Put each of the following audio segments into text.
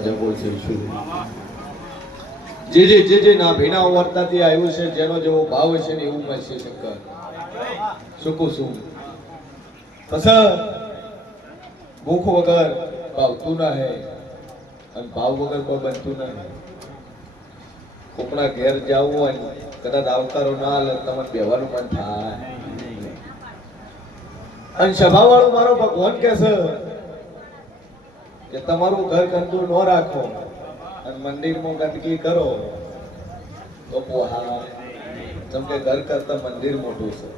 મજા બોલશે શું જે ના ભીના વર્તાથી આવ્યું છે જેનો જેવો ભાવ છે ને એવું મળશે શંકર શું કહું છું પસંદ ભૂખ વગર ભાવતું ના હે અને ભાવ વગર કોઈ બનતું નહીં કોકના ઘેર જવું હોય કદાચ આવકારો ના હાલે તમને બેવાનું મન થાય અને સભા વાળો મારો ભગવાન કે છે કે તમારું ઘર ગંદુ ન રાખો અને મંદિરમાં ગંદકી કરો તો પોહા જેમ કે ઘર કરતા મંદિર મોટું છે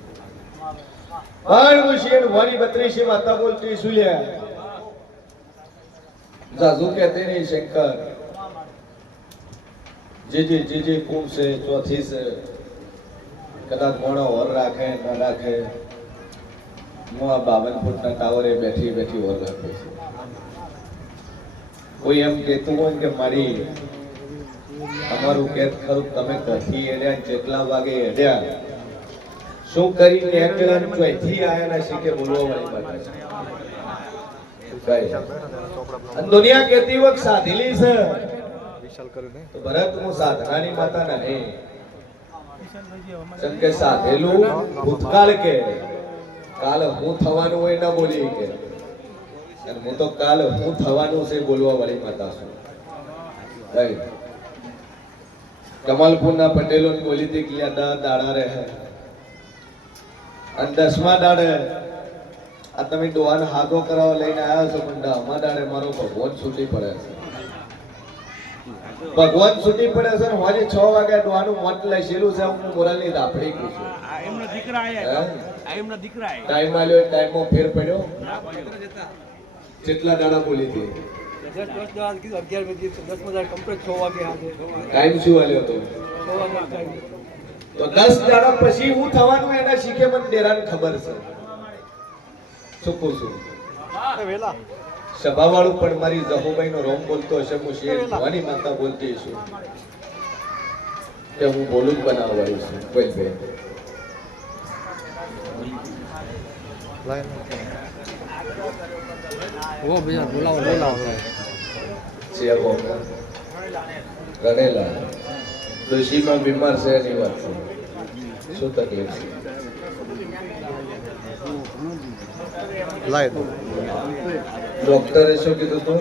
પણ મુશીન વારી 32 માતા બોલતી સુલ્યા જાજુ કહેતે નહીં શંકર જે કુંભ છે ચોથી છે કદાચ મોણો ઓર રાખે ના રાખે હું આ 52 ફૂટના ટાવરે બેઠી બેઠી ઓર રાખે છે કોઈ એમ કહેતું હોય કે મારી અમારું કેત ખરું તમે કથી એડ્યા કેટલા વાગે એડ્યા શું કરીને એકલા ચોથી આયાના શીખે બોલવા વાળી વાત છે અને દુનિયા કહેતી વખત સાધેલી છે તો ભરત હું સાધનાની માતા નહીં જેમ કે સાધેલું ભૂતકાળ કે કાલ હું થવાનું હોય ના બોલી કે અને હું તો કાલ હું થવાનું છે બોલવા વાળી માતા છું કમલપુરના પટેલો બોલી હતી કે દાડા રહે અને 10મા દાડે આ તમે ડોહાને હાથો કરાવવા લઈને આવ્યા છો પણ 10મા દાડે મારો ભગવાન છૂટી પડે છે ભગવાન છૂટી પડે છે ને આજે 6 વાગ્યા ડોહાનું મત લઈશેલું છે હું મોરલની દાફડી કું છું એમનો દીકરા ટાઈમ આલ્યો ટાઈમમાં ફેર પડ્યો કેટલા દાડા બોલી હતી 10 શું આલ્યો તો 10 દાડા પછી હું થવાનું એના શીખે મને ડેરાને ખબર છે શું કહું છું સભા વાળું પણ મારી જહુભાઈ નો રોમ બોલતો હશે હું શેર ભવાની માતા બોલતી છું કે હું બોલું બનાવવા વાળું છું કોઈ ભાઈ वो भैया बुलाओ सिया बोल गणेला ડોશીમાં બીમાર છે એની વાત છે શું તકલીફ છે लाए दो ડોક્ટરે શું કીધું તું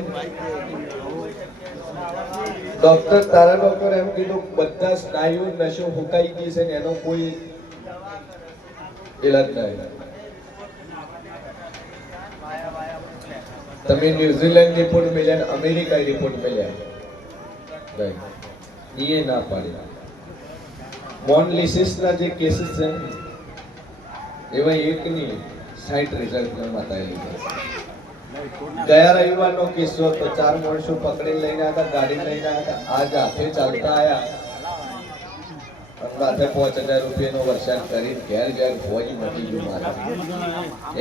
ડોક્ટર તારા ડોક્ટર એમ કીધું બધા સ્નાયુ નસો ફૂંકાઈ ગઈ છે ને એનો કોઈ ઈલાજ નહીં તમે ન્યુઝીલેન્ડ રિપોર્ટ મળ્યા અમેરિકા રિપોર્ટ મળ્યા એ ના પાડી મોનલિસિસના જે કેસીસ છે એવા એકની 60 રિઝલ્ટ બતાવેલી ગયા રવિવારનો કિસ્સો તો 4 માણસો પકડી લઈને આવ્યા ગાડી લઈને આવ્યા આજ હાથે ચાલતા આવ્યા માથે 5000 રૂપિયાનો વરસાદ કરી ઘેર ઘેર ફોજ મટી ગયું મારે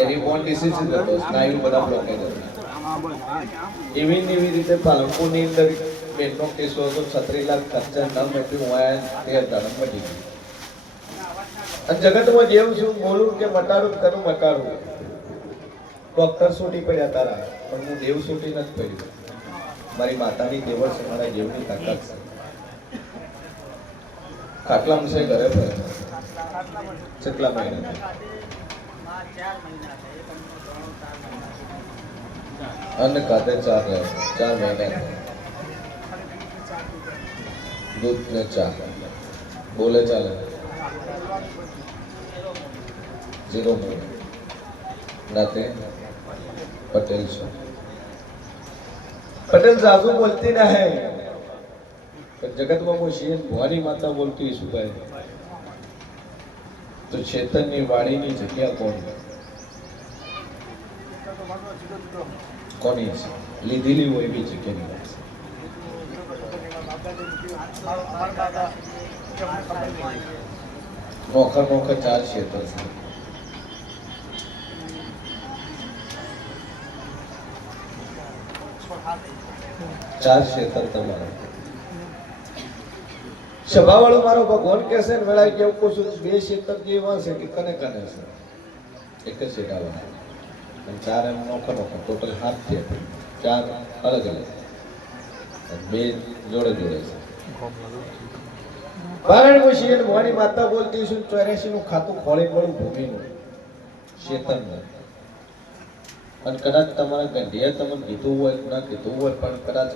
એની મોનલિસિસ હતો સ્નાયુ બધા બ્લોકેજ હતા એવી રીતે પાલનપુરની અંદર બેનનો કેસો હતો 36 લાખ ખર્ચા ન મટ્યું હોય તે ધરમ મટી ગયું અને જગતમાં જેવું છું બોલું કે મટાડું કરું મટાડું ડોક્ટર છૂટી પડ્યા તારા પણ હું દેવ છૂટી નથી પડ્યું મારી માતાની દેવળ છે મારા જેવની તાકાત છે ખાટલામાં છે ઘરે પર કેટલા મહિના અન્ન ખાતે 4 મહિના दूध ने चाह बोले चाले 0 महीने नाते पटेल से पटेल जाजू बोलती ना है जगत में मुशीन भवानी माता बोलती सुबह तो चेतन ની વાણીની જગ્યા કોની છે લીધેલી હોય એવી જગ્યાની વાત નોખા 4 ક્ષેત્ર છે 4 ક્ષેત્ર તમારા સભા વાળો મારો ભગવાન કે છે ને વેળાય કેવું પૂછું 2 ક્ષેત્ર જેવા છે કે કને છે એક જ ક્ષેત્રમાં અને 4 એમ નોખા ટોટલ 7 છે 4 અલગ અલગ બે જોડે જોડે છે. પણ હું શિયન ભવાની માતા બોલતી છું 84 નું ખાતું ખોળી પડું ભૂમિનું શેતનનું. અને કદાચ તમારા ગંઢિયા તમને કીધું હોય ના કીધું હોય પણ કદાચ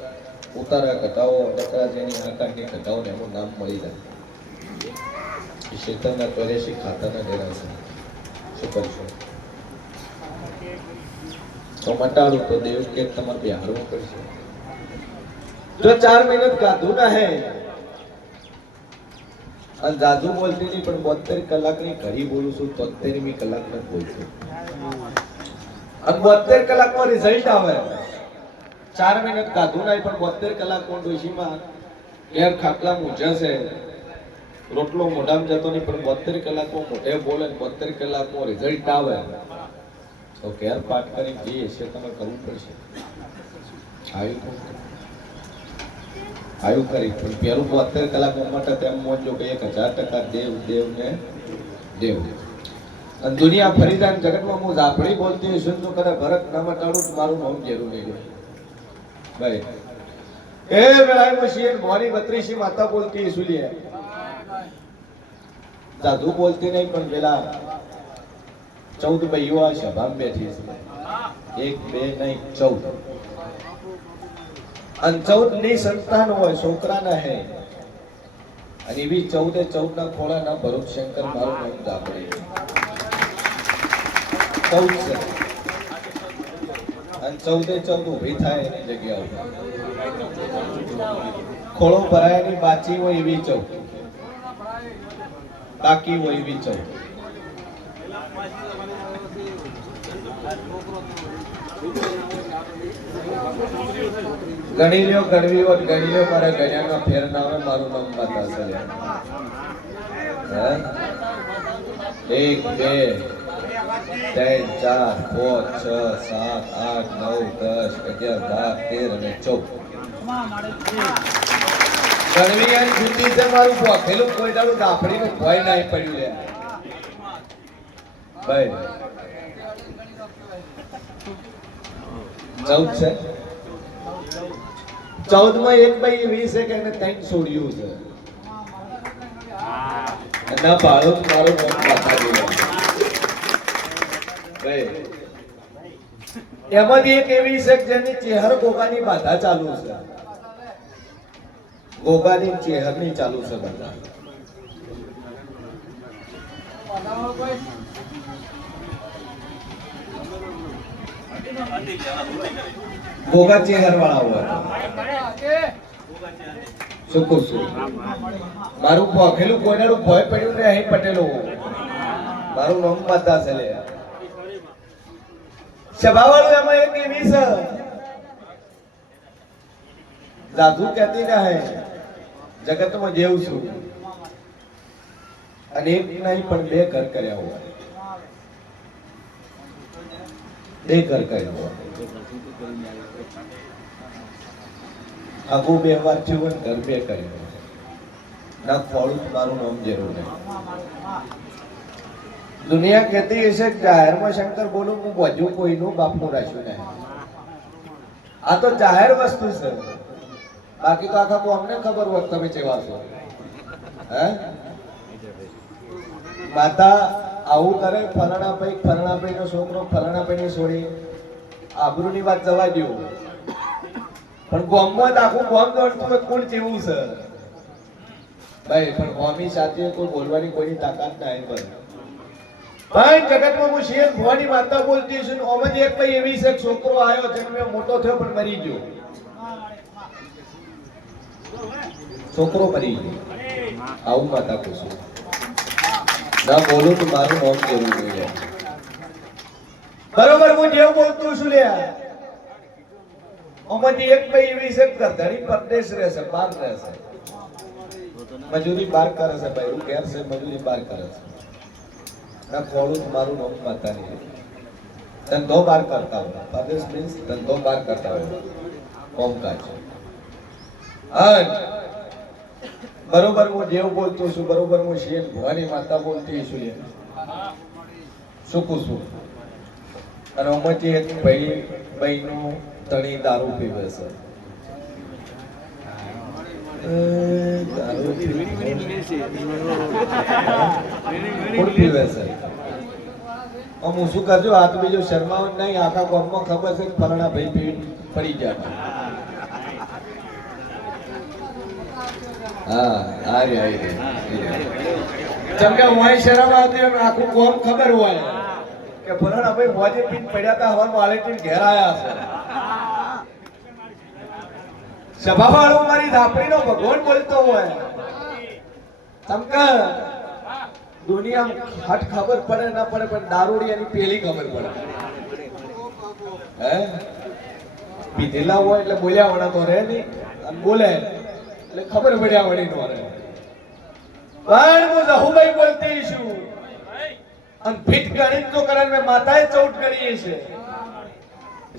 ઉતારા ઘટાવો કદાચ એની આકારની ઘટાવો ને એનું નામ મળી જાય. શેતનના 84 ખાતાના ડેરા છે. શું કરશો? તો મટાડું તો દેવ કે તમારે બિહારવું પડશે. જો 4 મહિના ગાધું ના હે અને જાદુ બોલતી નહીં પણ 72 કલાકની ઘડી બોલું છું 73મી કલાક ન બોલશું. અને 72 કલાકમાં રિઝલ્ટ આવે. 4 મહિના ગાધું નહીં પણ 72 કલાકમાં ડોશીમાં ઘેર ખાટલા મૂંઝા છે, રોટલો મોઢામાં જતો નહીં પણ 72 કલાકમાં મોઢે બોલે 72 કલાકમાં રિઝલ્ટ આવે તો ઘેર પાઠ કરી જઈએ છે તમે કરવું પડશે. આયુ કરી પણ પેલું 72 કલાકમાં માટે તેમ મોજો કે 1000% દેવ દેવ ને દેવ. અને દુનિયા ફરી જાય જગતમાં હું ઝાપડી બોલતી છું તો કરે ભરત ના મટાડું મારું નામ જેરું નહીં ભાઈ. એ વેળાએ મશીન મોરી 32 માતા બોલતી છું લે જાદુ બોલતી નહીં પણ પેલા 14 ભાઈઓ આ સભામાં બેઠી છે. 1 2 નહીં 14 અને 14 ની સંતાન હોય છોકરાના હે અને એવી 14 ના ખોળાના ભરૂચ શંકર મારું નામ ઝાપડી 14 છે અને 14 ઊભી થાય એની જગ્યા ઉપર ખોળો ભરાયાની બાચી હોય એવી 14 બાકી હોય એવી 14. ગણી લ્યો ગણવી હોત ગણી લ્યો મારા ગણ્યાનો ફેર ના આવે મારું નામ બતાશે. 1 2 3 4 5 6 7 8 9 10 11 12 13 અને 14 ગણવી અને જુદી છે મારું પોખેલું કોઈ દાડું દાફડીનું ભય નહીં પડ્યું લે ભાઈ. 14 છે 14 માં એક ભાઈ 20 છે કે એને 3 છોડ્યું છે ના ભાડો મારું નામ બાપા દેવા ભાઈ. એમાંથી એક એવી છે કે જેની ચેહર ગોગાની બાધા ચાલુ છે. ગોગાની ચેહરની ચાલુ છે બાધા. ગોગા ચેહર વાળા હોય શું કહું છું મારું પોખેલું કોઈનાનું ભય પડ્યું ને અહીં પટેલો મારું નામ બાધા છે લે સભા વાળું એમાં એક એવી છે જાદુ કહેતી ના હે જગતમાં જેવું છું અને એક નહીં પણ 2 ઘર કર્યા હોય 2 ઘર કર્યા હોય આગુ 2 વાર થયું ઘર 2 કર્યું ના ફોડું મારું નામ જરૂર નહીં. દુનિયા કહેતી હશે કે જાહેરમાં શંકર બોલું હું બધું કોઈનું બાપનું રાખ્યું નહીં. આ તો જાહેર વસ્તુ છે બાકી તો આખા અમને ખબર હોય તમે કેવા છો. હે માતા આવું કરે ફલાણા ભાઈ નો છોકરો ફલાણા ભાઈ ને છોડી આબરૂની વાત જવા દો પણ ગામમાં આખું ગામ દોડતું હોય કોણ જેવું છે ભાઈ. પણ ગામી સાથે કોઈ બોલવાની કોઈની તાકાત ના આવી પણ જગતમાં હું શિયન ભવાની માતા બોલતી છું. ઓમજ એક ભાઈ એવી છે છોકરો આવ્યો જન્મે મોટો થયો પણ મરી ગયો. છોકરો મરી ગયો આવું માતા કહું છું. ના બોલું તો મારું નામ જરૂર જોઈએ બરોબર. હું જેવું બોલતું છું લે ઓમાંથી એક ભાઈ એવી છે ધણી પરદેશ રહેશે બહાર રહેશે મજૂરી બહાર કરે છે ભાઈ. હું ઘેર છે મજૂરી બહાર કરે છે ના ખોડું મારું નામ માતા નહીં. ધંધો બહાર કરતા હોય પરદેશ મીન્સ ધંધો બહાર કરતા હોય કોમકાજ. બરોબર હું જેવું બોલતો છું બરોબર. હું શિયન ભવાની માતા બોલતી છું શું કહું છું. અને ઓમાંથી એક ભાઈ નું તણી દારૂ પીવે છે કોણ પીવે છે? હું શું કરજો હાથ બીજો શર્માવ નહીં, આખા ગામમાં ખબર છે કે ફલાણા ભાઈ પી પડી જાય. હા આ રે જેમ કે હું શરમ આવતી હોય આખું ગામ ખબર હોય કે ફલાણા ભાઈ મોજે પીને પડ્યા હતા, હવા માલેથી ઘેર આયા છે. સભાવાળો મારી ધાપડીનો ભગવાન બોલતો હોય. ચમકા દુનિયામાં હટ ખબર પડે ના પડે પણ દારૂડી એની પેલી ખબર પડે. હે પીધેલા હોય એટલે બોલ્યા વણા તો રહે નહીં, અને બોલે એટલે ખબર પડ્યા વળી નો રહે. પણ હું જહુભાઈ બોલતી છું અને ફીટ ગણિત તો કરે મેં માતાએ 14 ગણીએ છે.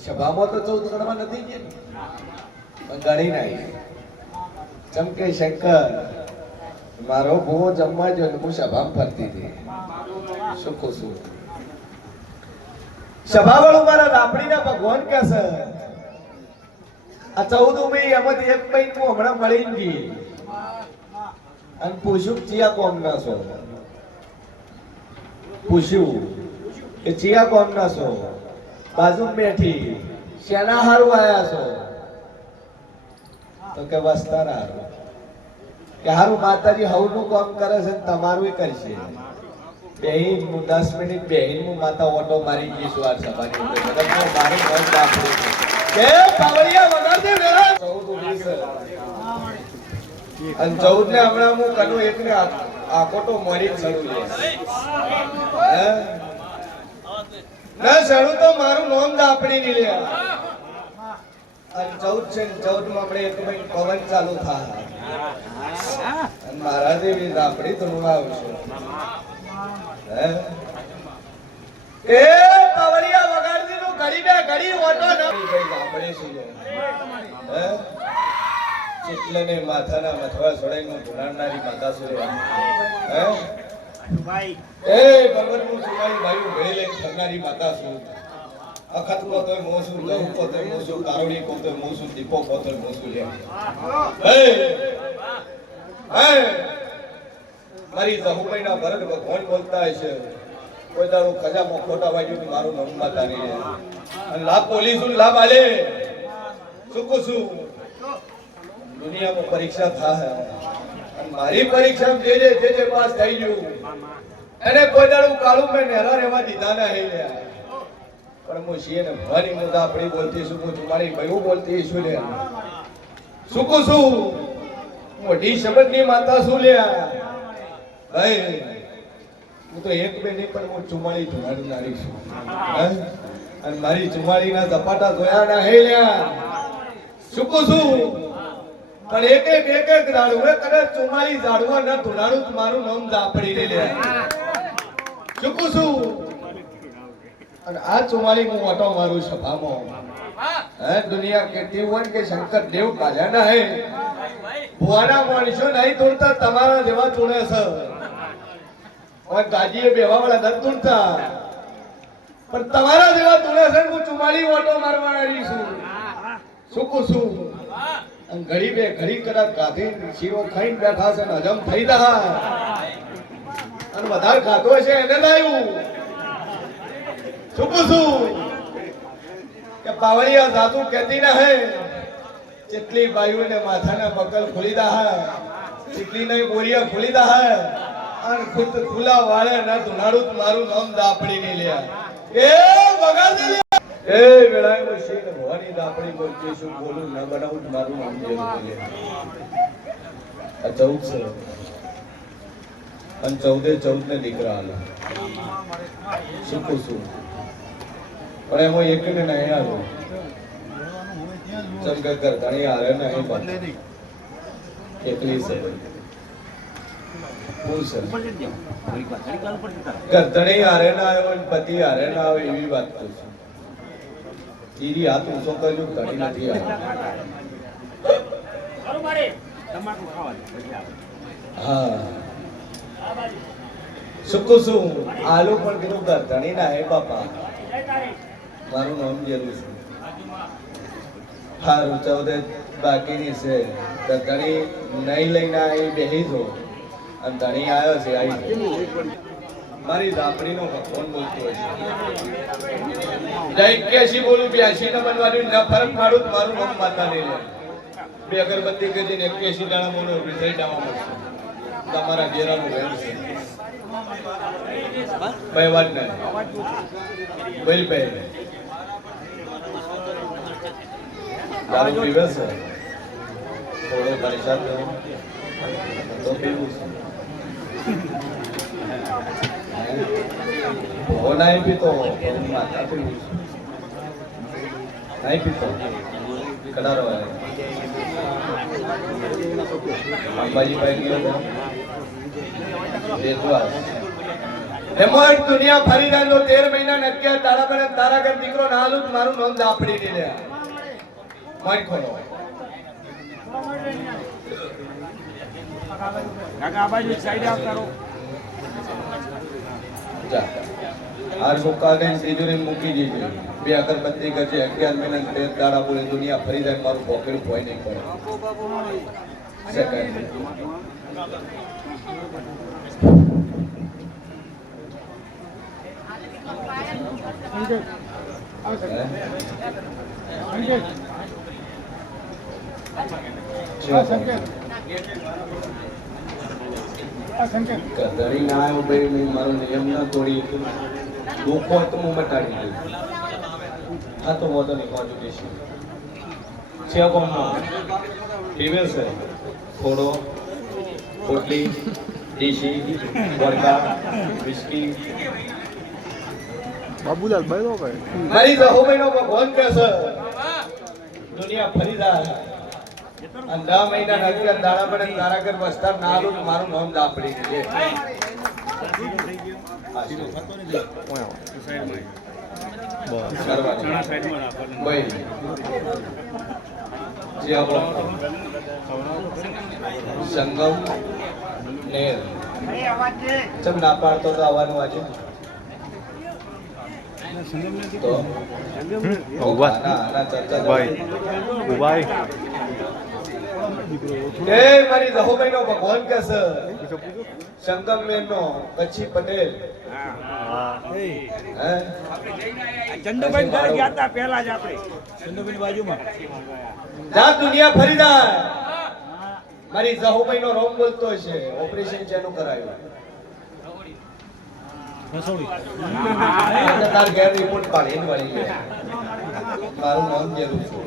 સભામાં તો 14 ગણવા નથી ગયા પણ ગણી નહીં. ચમકે શંકર મારો ભૂવો જમવા જો હું સભામાં ફરતી હતી. શું ખુશું સભા વાળું મારા રાપડીના ભગવાન કે છે આ 14 મે એમાંથી એક પૈન હું હમણાં મળી ગઈ અને પૂછ્યું ચિયા કોમ ના છો. પૂછ્યું કે ચિયા કોમ ના છો, બાજુ બેઠી શેના હારું આયા છો? તો કે વસ્તારા હારું. કે હારું માતાજી હવનું કામ કરે છે તમારું કરશે. બેહીન હું 10 મિનિટ બેહીન હું માતા ઓટો મારી ગઈશું આ સભાની અંદર. મારું મન દાખલું કે પાવડિયા વગાડજે વેલા 14 અને 14 ને હમણાં હું કનું એકને આકોટો મરી ચડું લે. હે ના ચડું તો મારું નામ દાપડી ની લે. અને 14 છે 14 માં આપણે એક ભાઈ પવન ચાલુ થાય અને મારા દેવી દાપડી તો હું આવશું. હે એ પાવડિયા વગાડતી નું ઘડી બે ઘડી ઓટો ન ભાઈ દાપડી શું હે ચિટલેને માથાના મથવા છોડાઈને ધુનારનારી માતા સુરે. હે ભાઈ એ ભગવાન હું સુમાઈ ભાઈ ભેળે ફરનારી માતા છું. અખત કો તોય મોસું, લહુ કો તોય મોસું, કારોડી કો તોય મોસું, દીપો કો તોય મોસું લે. હે હે મારી જહુભાઈના ભરત ભગવાન બોલતા છે કોઈ દાડો ખજામાં ખોટા વાગ્યું મારું નામ માતા નહીં અને લાભ પોલીસું લાભ આલે. શું કહું છું દુનિયામાં પરીક્ષા થાય અને મારી પરીક્ષામાં જે પાસ થઈ ગયું એને કોઈ દાડું કાળું મેં નેરા રહેવા દીધા ના હે લ્યા. પણ હું છીએ ને ભવાની મુદ્દા આપણી બોલતી છું, હું તમારી બહુ બોલતી છું લે. શું કહું છું મોટી શબ્દની માતા શું લ્યા ભાઈ. હું તો એક બે નહીં પણ હું 44 ધુનાડનારી છું. અને મારી 44ના ઝપાટા જોયા ના હે લ્યા. શું કહું છું પણ એક એક ઝાડવે કદાચ 44 ઝાડવા ના ધુનાડું મારું નામ દાપડી ને લે. શું કહું છું અને આ 44 હું ઓટો મારું સભામાં. હે દુનિયા કેતી હોય કે શંકર દેવ કાઢ્યા ના હે ભુવાના માણસો નહીં તોડતા તમારા જેવા તોડે છે. ગાજીએ બેવા વાળા નથી તોડતા પણ તમારા જેવા તોડે છે. હું 44 ઓટો મારવાના છું. શું કહું છું ઘડી બે ઘડી કદાચ કાઢી શીરો ખાઈને બેઠા છે ને હજમ થઈ જાય અને વધારે ખાતો હશે એને લાવ્યું. શું કહું છું કે પાવડિયા સાધુ કહેતી ના હે જેટલી બાયુને માથાના બકલ ખોલી દા હે જેટલી નહીં બોરિયા ખોલી દા હે અને ખુદ ખુલા વાળે ના ધુનાડું મારું નામ દાપડી નહીં લે. એ બગાડી લે એ વેળાએ મશીન ભવાની દાપડી બોલતી છું બોલું ના બનાવું મારું નામ જે લે. આ 14 છે અને 14 ને દીકરા આલા. શું કહું છું પણ એમાં એકને નહીં આવ્યો ચમકે કરતાણી હારે નહીં પણ એકલી છે કરતાણી હારે ના આવ્યો પતિ હારે ના આવે એવી વાત કરું છું. તીરી હાથ ઊંચો કરજો ઘણી નથી હા. શું કહું છું આલુ પણ કીધું કરતાણી ના હે બાપા મારું નામ જરૂર છે. હારું 14 બાકીની છે તો ધણી નહીં લઈને આવી બેહી જો અને ધણી આવ્યો છે આવી મારી ઝાપડીનો ભગવાન બોલતો હોય છે 81 બોલું 82 ના બનવાનું ન ફરક પાડું તો મારું નામ માતા નહીં લે બે અગરબત્તી કરીને 81 દાણા મોનો રિઝલ્ટ આવવા મળશે તમારા ઘેરાનું વેણ છે ભાઈ વાત નહીં બોલ ભાઈ દારૂ પીવે છે થોડો પરેશાન થયો તો પીવું છે હું નહીં પીતો માતા પીવું છું નહીં પીતો કડારો અંબાજીભાઈ ગયો દેશવાસ એમાં દુનિયા ફરી જાય 13 મહિના નક્યા તારા બને તારા ઘર દીકરો નાલું મારું નામ દાપડી દે લે મત ખોલો કાકા આ બાજુ સાઈડ આવ કરો જા આર સુકાને તિજોરી મૂકી દીધી બે અગરબત્તી કરજે 11 મહિના 13 દાડા બોલે દુનિયા ફરી જાય મારું પોકેટ કોઈ નહીં પડે સેકન્ડ કદરી ના આવ્યો ભાઈ મેં મારો નિયમ ના તોડી દુઃખ હોય તો હું મટાડી દઉં હા તો વાંધો નહીં કોન્ટ્રીબ્યુશન છે કોમનો પીવે છે થોડો પોટલી દેશી વડકા વિસ્કી બાબુલાલ ભાઈ નો ભાઈ મારી દહોભાઈનો ભગવાન કે છે દુનિયા ફરી જાય અને 10 મહિના નક્યા દાડા પડે તારા ઘર વસ્તાર ના આલું મારું નામ દાપડી દે સંગમ નેર ચમ ના પાડતો તો આવવાનું આજે તો એ મારી દહોભાઈનો ભગવાન કે છે સંગમ મેનો કચ્છી પટેલ ચંદુભાઈ ઘર ગયા હતા પહેલા જ આપણે ચંદુભાઈ બાજુમાં જા દુનિયા ફરી જાય મારી દહોભાઈનો રોમ બોલતો છે ઓપરેશન ચાલુ કરાયું તાર ઘેર રિપોર્ટ પાડીને વળી ગયા મારું નામ જરૂર છે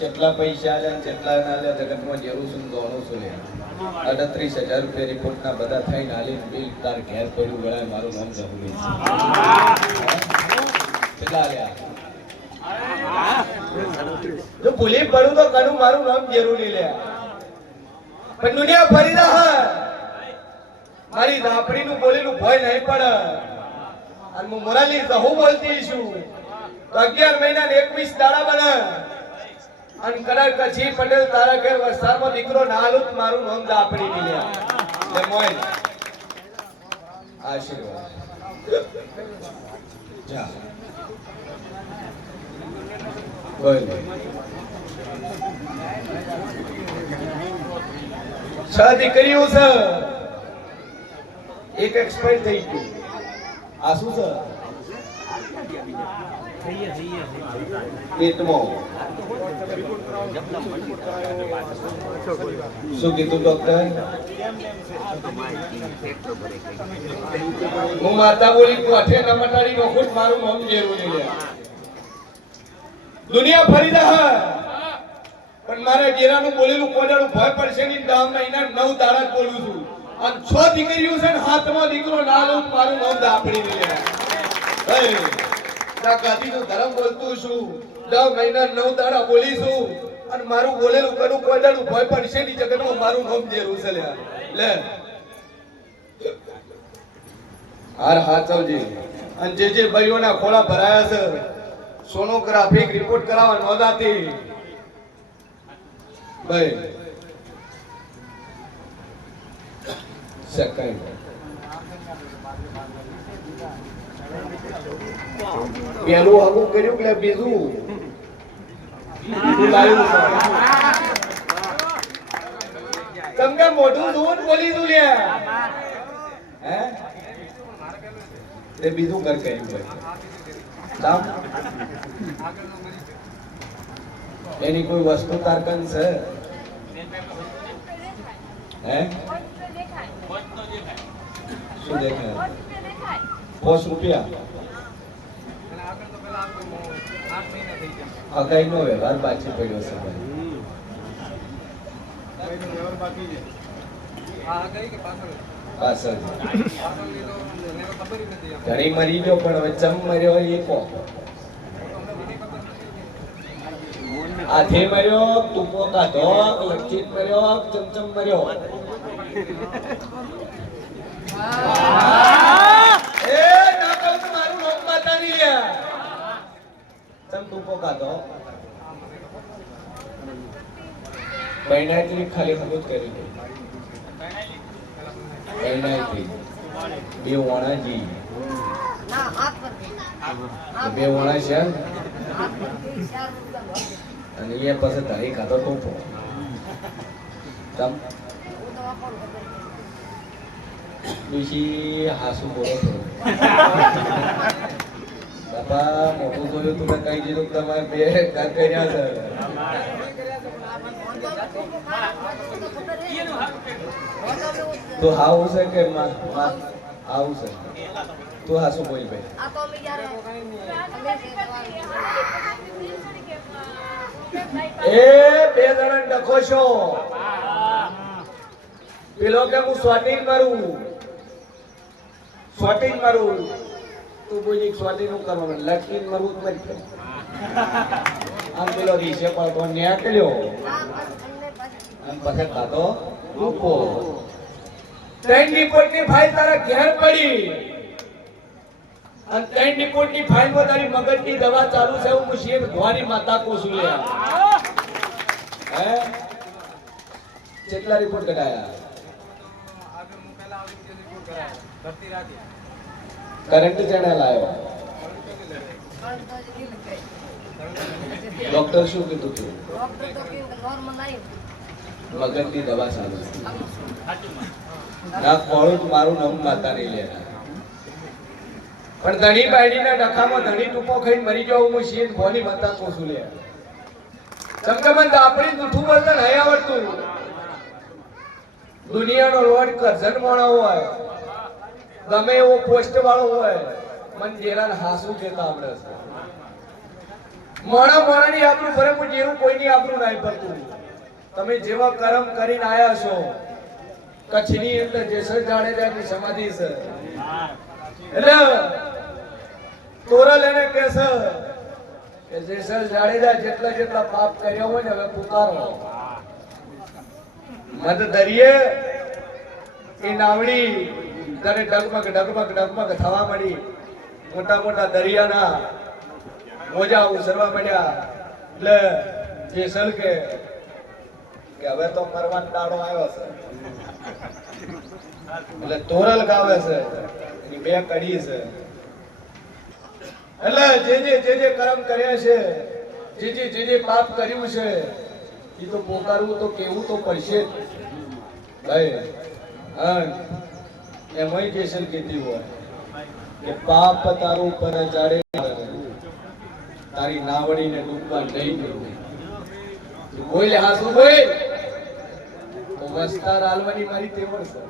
જેટલા પૈસા આલ્યા જેટલા ના આલ્યા જગતમાં જરૂર છું દોડું છું 38,000 રૂપિયા રિપોર્ટના બધા થઈને આલીને બિલ તાર ઘેર પડ્યું ગળાય મારું નામ જરૂરી છે કેટલા આલ્યા જો ભૂલી પડું તો કરું મારું નામ જરૂરી લે પણ દુનિયા ફરી ના મારી ઝાપડીનું બોલેલું ભય નહીં પડે અને હું મોરાલી હું બોલતી છું તો 11 મહિના 21 દાડા બને અને કદાચ કચ્છી પટેલ તારા ઘર વસ્તારમાં દીકરો ના આલું મારું નામ દાપડી નીલ્યા લે મોય આશીર્વાદ જા બોલ 6 દીકરીઓ છે એક એક્સપાયર થઈ ગયું આ શું છે પેટમાં શું કીધું ડોક્ટર હું માતા બોલી તું અઠે ટમાટાડી નો ખુદ મારું નામ જેવું નહીં દુનિયા ફરી રહા પણ મારે ડેરાનું બોલેલું કોડાનું ભય પડશે નહીં 10 મહિના 9 દાડા બોલું છું અને 6 દીકરીઓ છે ને હાથમાં દીકરો ના લઉં મારું નામ દાપડી નહીં ના ગાદીનું ધર્મ બોલતું છું 10 મહિના 9 દાડા બોલીશું અને મારું બોલેલું કનું કોડાનું ભય પડશે નહીં જગતમાં મારું નામ જેવું છે લે હાર હાચવજી અને જે ભાઈઓના ખોળા ભરાયા છે સોનોગ્રાફિક રિપોર્ટ કરાવવા નોંધાતી ભાઈ સેકન્ડ પેલું આગું કર્યું કે બીજું તું લાવ્યું છે તમ કે મોઢું જોવું ને બોલી તું લે હે તે બીજું ઘર કર્યું ભાઈ જામ એની કોઈ વસ્તુ તારકન છે હે શું દેખાય 5 રૂપિયા અગાઈનો વ્યવહાર બાકી પડ્યો છે ભાઈ પાછળ ઘણી મરી ગયો પણ હવે ચમ મર્યો એ કો આથે મર્યો તુપો કાઢો લક્ષિત મર્યો ચમચમ મર્યો એ નાકલ મારું લોક માતા ની લે ચમ તુપો કાઢો પૈણાથી ખાલી ખબૂત કરી દે પૈણાથી બે વણાજી બે વણા છે અને એ પાસે તારી ખાતો ટોપો તમ બીજી હાસુ બોલો છો બાપા મોટું જોયું તું કઈ દીધું તમારે બે ઘર કર્યા છે તો હાઉ છે કે હાઉ છે તું હાસુ બોલ ભાઈ એ બે જણા ડખો છો પેલો કે હું સ્વાટિંગ મારું તું બોલી સ્વાટિંગ નું કરવાનું લટકીને મારું મરી ગયું આમ પેલો રીસે પડતો નેકલ્યો આમ પછી ખાતો રૂપો ત્રણ રિપોર્ટની ફાઇલ તારા ઘેર પડી અને ત્રણ રિપોર્ટની ફાઇલમાં તારી મગજની દવા ચાલુ છે હું શેર ધ્વાની માતા કોસું લે હે કેટલા રિપોર્ટ કઢાયા કરંટ ચેનલ આવ્યો ડોક્ટર શું કીધું તું મગજની દવા ચાલુ છે ના ખોળું મારું નામ માતા નહીં લેના પણ ધણી બાયડીના ડખામાં ધણી ટૂંકો ખાઈને મરી જાવ હું શીન ભોની માતા કોસું લે ચમકમંદ આપણી જૂઠું બોલતા નહીં આવડતું દુનિયાનો રોડ કરજણ મોણો હોય ગમે એવો પોસ્ટ વાળો હોય મન જેરાન હાસુ કેતા આવડે છે મોણા મોણાની આપણું ફરક જેવું કોઈની આપણું નહીં પડતું તમે જેવા કર્મ કરીને આયા છો કચ્છની અંદર જેસલ જાડેજાની સમાધિ છે એટલે તોરલ એને કહે છે કે જેસલ જાડેજા જેટલા પાપ કર્યા હોય ને હવે પુકારો મત દરિયે એ નાવડી ત્યારે ડગમગ થવા મળી મોટા દરિયાના મોજા ઉસરવા મળ્યા એટલે જેસલ કે હવે તો મરવાનો દાડો આવ્યો છે એટલે તોરલ ગાવે છે એની બે કડી છે એટલે જે કર્મ કર્યા છે જે પાપ કર્યું છે એ તો પોકારવું તો કેવું તો પડશે ભાઈ હા એમાંય જેસલ કીધી હોય કે પાપ તારું પર જાડે તારી નાવડીને ડૂબવા નહીં દેવું બોલે હાસુ બોલ વસ્તાર આલવાની મારી તેવડ છે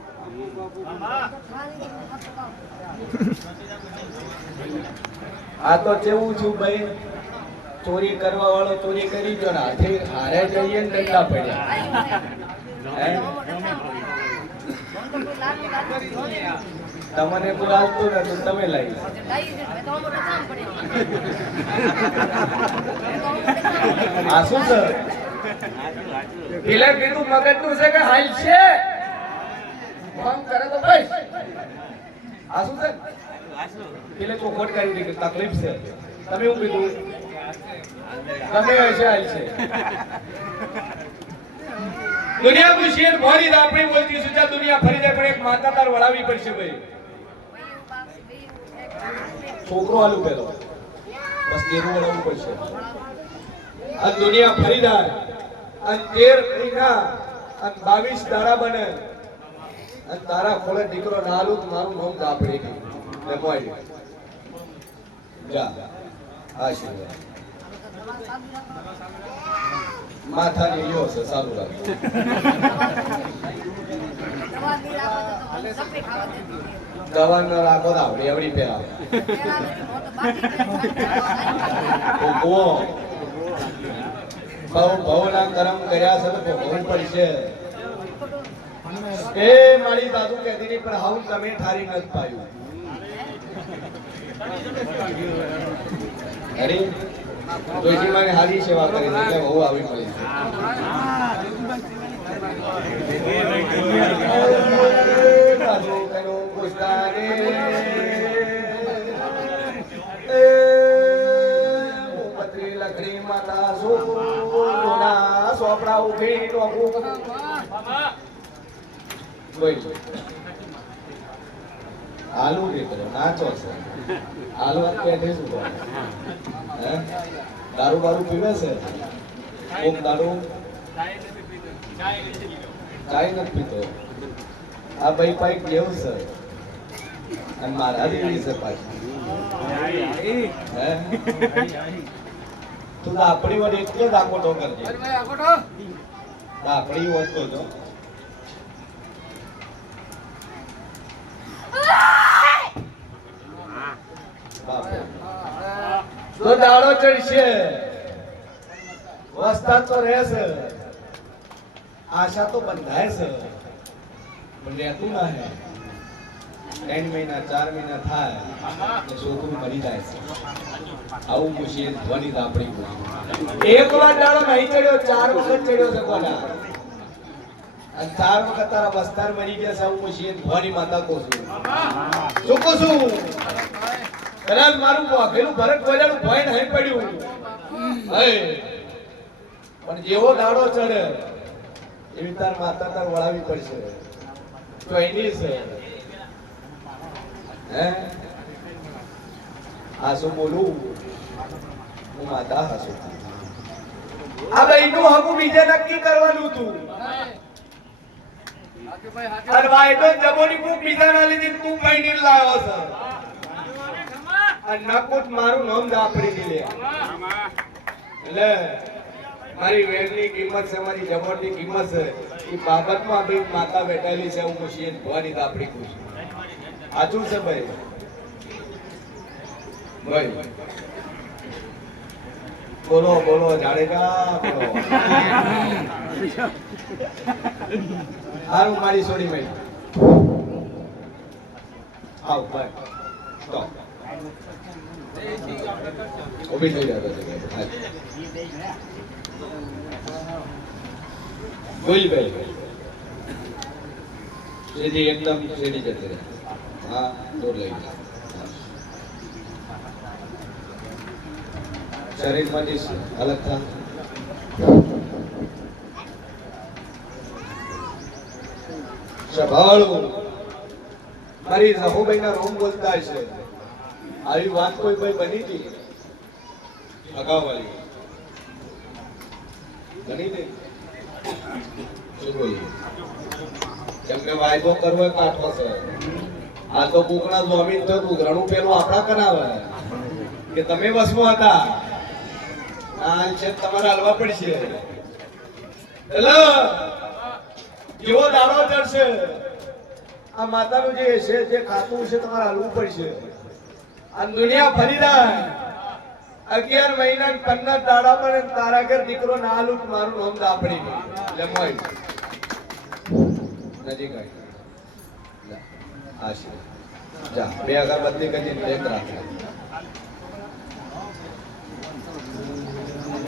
આ તો કેવું છું ભાઈ ચોરી કરવા વાળો ચોરી કરી ગયો ને હાથે હારે જઈએ ને દંડા પડ્યા તમને કોઈ આવતું નથી તમે લઈ આ શું છે પેલા કીધું મગજનું છે કે હાલ છે ફોન કરે તો બસ આ શું છે પેલે ચોખવટ કરી દીધી તકલીફ છે તમે એવું કીધું તમે હશે હાલ છે દુનિયા ખુશી ભરી આપણે બોલતી સુચા દુનિયા ફરી જાય પણ એક માતા તાર વળાવી પડશે ભાઈ છોકરો આલુ પેલો બસ દેવું વળાવવું પડશે આ દુનિયા ફરી જાય અને 13 મહિના અને 22 દાડા બને અને તારા ખોળે દીકરો ના આલું તો મારું નામ દાપડી ગયું લે મોય જા આશીર્વાદ માથા લીયો છે સારું લાગે દવા ન રાખો તો આવડી આવડી પહેરાવે બહુ ભવના કરમ કર્યા છે તો ભોગવવું પડશે એ મારી દાદુ કહેતી નહીં પણ હાઉ તમે ઠારી નથી પાયું અરે તોયજી મારી હારી સેવા કરી છે કે બહુ આવી મળી છે દાદુ કનો પુસ્તાને પત્રી લખડી માતા સોના સોપડા ઉભી ટોકુ કોઈ આલુ દીકરો નાચો છે આલુ વાત કે શું હે દારૂ બારૂ પીવે છે કોક દારૂ ચાય નથી પીતો આ ભાઈ પાઈક જેવું છે અને મારા જેવી છે પાછી હે તું આપણી વડે એટલે જ આકોટો કરજે આપણી વડ તો જો તો દાડો ચડશે વસ્તા તો રહેશે આશા તો બંધાય છે પણ રહેતું ના હે 3 મહિના 4 મહિના થાય તો છોકરું મરી જાય છે આવું મુશીલ ધ્વનિ આપણી એક વાર દાડો નહીં ચડ્યો 4 વખત ચડ્યો છે કોના અને 4 વખત તારા વસ્તાર મરી ગયા છે આવું મુશીલ ધ્વનિ માતા કહું છું શું કહું છું કદાચ મારું વાઘેલું ભરત ગોજાનું ભય નહીં પડ્યું પણ જેવો દાડો ચડે એવી તાર માતા તાર વળાવી પડશે તો એની છે હે આ શું બોલું હું માતા હસું આ બહેનું હકું બીજે નક્કી કરવાનું હતું અને વાયદો જબોની કુક બીજા ના લીધી તું બહેની લાવ્યો છે અને નકુત મારું નામ દાપડી દીલે એટલે મારી વેરની કિંમત છે મારી જબોની કિંમત છે એ બાબતમાં બી માતા બેઠેલી છે હું મુશીએ ભવાની દાપડી ખુશ સાચું છે ભાઈ ભાઈ બોલો બોલો જાડેજા બોલો હારું મારી સોડી ભાઈ આવ ભાઈ તો ઉભી થઈ જાવ બોલ ભાઈ સીધી એકદમ સીધી જતી રહે હા દોર લઈ જા શરીરમાંથી અલગ થા સભાળું મારી રઘુભાઈના રોમ બોલતા છે આવી વાત કોઈ ભાઈ બની હતી અગાઉવાળી બની હતી શું બોલી એમને વાયદો કરવો કાઠો છે આ તો કુકણા જમીન તો ઘણું પેલું આપણા કરાવે કે તમે વસમાં હતા આ છે તમારે હલવા પડશે એટલે જેવો દાડો ચડશે આ માતાનું જે છે જે ખાતું છે તમારે હલવું પડશે આ દુનિયા ફરી જાય 11 મહિના 15 દાડા પર તારા ઘર દીકરો ના હાલું મારું નામ દાપડી જમવાય નજીક આવી આશી જા બે અગરબત્તી કરી ટેક રાખે